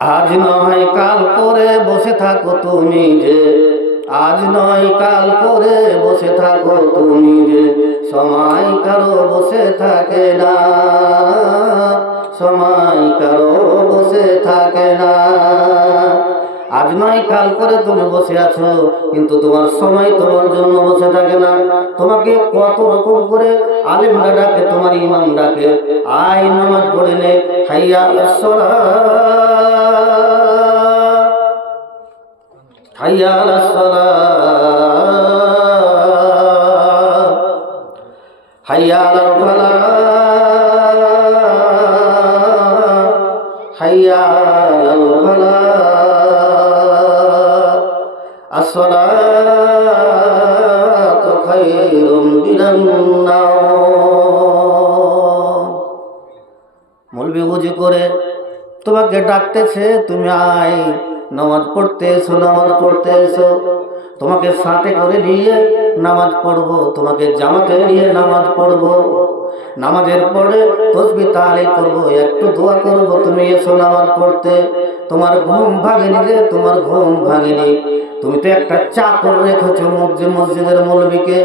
আজ নয় কাল করে বসে থাকো তুমি যে, আজ নয় কাল করে বসে থাকো তুমি যে, সময় কারো বসে থাকে না, সময় কারো বসে থাকে না। আজ নয় কাল করে তুমি বসে আছো, কিন্তু তোমার সময় তোমার জন্য বসে থাকে না। তোমাকে কত রকম করে আলেমরা ডাকে, তোমার ইমাম ডাকে, আয় নামাজ পড়ে নে, হাইয়া আলাস সালাহ, হাইয়া আলাস সালাহ, হাইয়া আলাল ফালাহ, হাইয়া আলাল ফালাহ, আসসালাতু খায়রুম মিনান নাওম। মৌলবি ওযু করে তোমাকে ডাকতেছে, তুমি আয় নামাজ পড়তে এসো, নামাজ পড়তে এসো। তোমাকে সাথে করে নিয়ে নামাজ পড়বো, তোমাকে জামাতে নিয়ে নামাজ পড়বো। নামাজের পরে তাসবিহ তাহলিল করবো, একটু দোয়া করবো, তুমি এসো নামাজ পড়তে। তোমার ঘুম ভাঙেনি রে, তোমার ঘুম ভাঙেনি। তুমি তো একটা চাকর রেখেছো মসজিদের মৌলবীকে,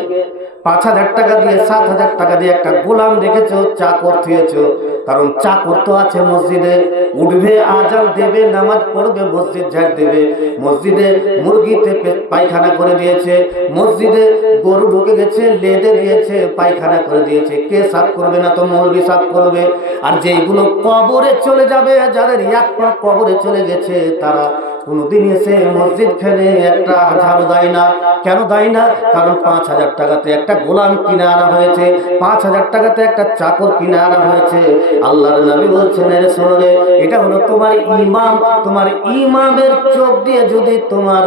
5,000 টাকা দিয়ে 7,000 টাকা দিয়ে একটা গোলাম রেখেছো, চাকর থুয়েছো। কারণ চাকর তো আছে মসজিদে, উঠবে আজান দেবে, নামাজ পড়বে, মসজিদ ঝাড় দেবে। মসজিদে মুরগিতে পায়খানা করে দিয়েছে, মসজিদে গরু ঢুকে গেছে, লেদে দিয়েছে, পায়খানা করে দিয়েছে। কে সাফ করবে? না তো মৌলবি সাফ করবে। আর যেগুলো কবরে চলে যাবে, যাদের এক পা কবরে চলে গেছে, তারা কোনদিন এসে মসজিদ ফেলে একটা ঝাড়ু দেয় না। কেন দেয় না? কারণ 5,000 টাকাতে একটা গোলাম কিনে আনা হয়েছে, 5,000 টাকাতে একটা চাকর কিনে আনা হয়েছে। আল্লাহর নবী বলছেন, রে শোনো রে, এটা হলো তোমার ইমাম। তোমার ইমামের চোখ দিয়ে যদি, তোমার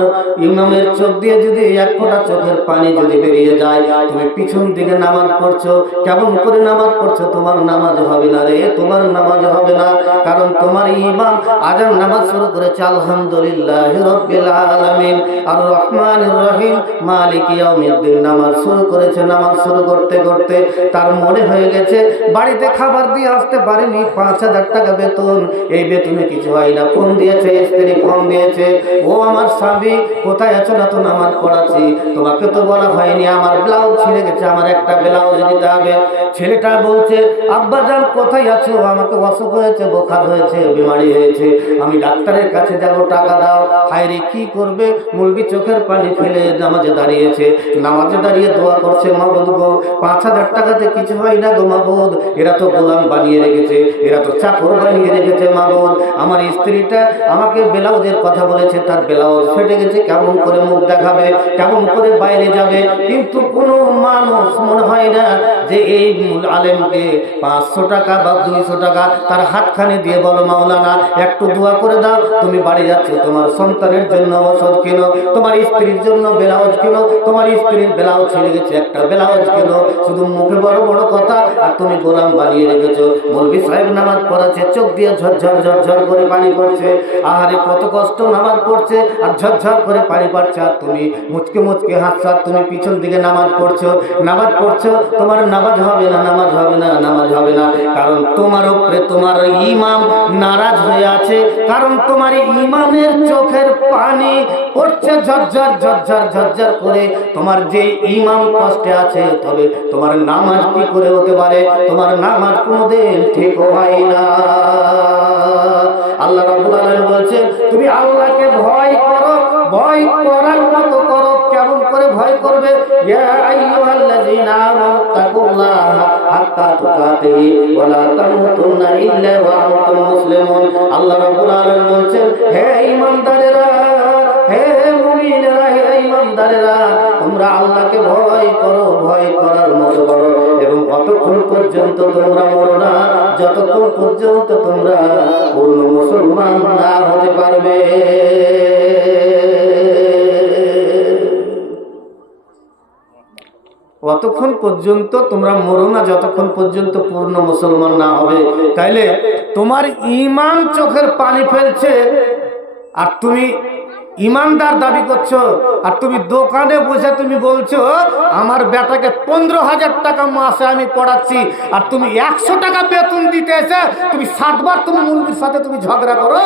ইমামের চোখ দিয়ে যদি এক ফোঁটা চোখের পানি যদি বেরিয়ে যায়, তুমি পিছন দিকে নামাজ পড়ছো, কেমন করে নামাজ পড়ছো? তোমার নামাজ হবে না রে, তোমার নামাজ হবে না। কারণ তোমার ইমাম আজান নামাজ শুরু করেছে আলহামদুলিল্লাহি রাব্বিল আলামিন আর রহমানির রহিম মালিকি ইয়াউমিদ্দিন নামাজ শুরু করেছে। নামাজ শুরু করতে করতে তার মনে হয়ে গেছে বাড়িতে খাবার দিয়ে আসতে পারেনি, 5,000 টাকা বেতন, এই বেতনে কিছু হয় না। ফোন দিয়েছে স্ত্রী, ফোন দিয়েছে, ও আমার স্বামী কোথায় আছো? না তো নামাজ পড়াচ্ছি। তোমাকে তো বলা হয়নি আমার ব্লাউজ ছিঁড়ে গেছে, আমার একটা ব্লাউজ দিতে হবে। ছেলেটা বলছে, আব্বা জান কোথায় আছো? আমাকে অসুখ হয়েছে, বোখার হয়েছে, বিমারি হয়েছে, আমি ডাক্তারের কাছে যাব, টাকা দাও। হায়রে কি করবে? মুলবি চোখের পানি ফেলে নামাজে দাঁড়িয়েছে, নামাজে দাঁড়িয়ে দোয়া করছে, মাবুদ গো 5,000 টাকাতে কিছু হয় না গো মাবুদ, এরা তো গোলাম বানিয়ে রেখেছে, এরা তো চাকর বানিয়ে রেখেছে মাবুদ। আমার স্ত্রীটা আমাকে ব্লাউজের কথা বলেছে, তার ব্লাউজ ফেটে গেছে, কেমন করে মুখ দেখাবে, কেমন করে বাইরে যাবে? কিন্তু কোনো মানুষ মনে হয় না যে এই আলেমকে 500 টাকা বা 200 টাকা তার হাতখানে দিয়ে বলো, মাওলানা একটু দোয়া করে দাও। তুমি বাড়ি যাচ্ছ, তোমার সন্তানের জন্য ওষুধ কিনো, তোমার স্ত্রীর জন্য ব্লাউজ কিনো, তোমার স্ত্রীর ব্লাউজ ছিঁড়ে গেছে, একটা ব্লাউজ কিনো। শুধু মুখে বড় বড় কথা, আর তুমি গোলাম বানিয়ে রেখেছো। মৌলভী সাহেব নামাজ পড়াচ্ছে, চোখ দিয়ে ঝরঝর ঝরঝর করে পানি পড়ছে। আহারে কত কষ্ট নামাজ পড়ছে, আর ঝরঝর করে পানি পড়ছে, আর তুমি মুচকে মুচকে হাসছো, আর তুমি পিছন দিকে নামাজ পড়ছো, নামাজ পড়ছো। তোমার নামাজ হবে না, নামাজ হবে না, নামাজ হবে না। কারণ তোমার উপরে তোমার ইমাম নারাজ হয়ে আছে, কারণ তোমার ইমামের চোখের পানি পড়ছে ঝরঝর ঝরঝর ঝরঝর করে। তোমার যে ইমাম কষ্টে আছে, তবে তোমার নামাজ কি করে হতে পারে? তোমার নামাজ কোনোদিন ঠিক হয় না। আল্লাহ রাব্বুল আলামিন বলছে, তুমি আল্লাহকে ভয় করো, ভয় করার মতো করো। কেমন করে ভয় করবে? ইয়া আইয়ুহাল্লাযীনা আমানু তাকুল্লাহা হাক্কা তুকাতিহি ওয়া লা তামুতুন্না ইল্লা ওয়া আনতুম মুসলিমুন। আল্লাহ রাব্বুল আলামিন বলছেন, হে ঈমানদারেরা, হে মুমিনেরা, হে ঈমানদারেরা, তোমরা আল্লাহকে ভয় করো, ভয় করার মতো করো, এবং অতক্ষণ পর্যন্ত তোমরা মরো না, যতক্ষণ পর্যন্ত তোমরা পূর্ণ মুসলমান না হতে পারবে। অতক্ষণ পর্যন্ত তোমরা মরো না, যতক্ষণ পর্যন্ত পূর্ণ মুসলমান না হবে। তাইলে তোমার ঈমান চোখের পানি ফেলছে, আর তুমি ইমানদার দাবি করছো, আর তুমি দোকানে বসে তুমি বলছো আমার বেটাকে 15,000 টাকা মাসে আমি পড়াচ্ছি, আর তুমি 100 টাকা বেতন দিতে এসে তুমি 7 বার তুমি মুলবির সাথে তুমি ঝগড়া করো।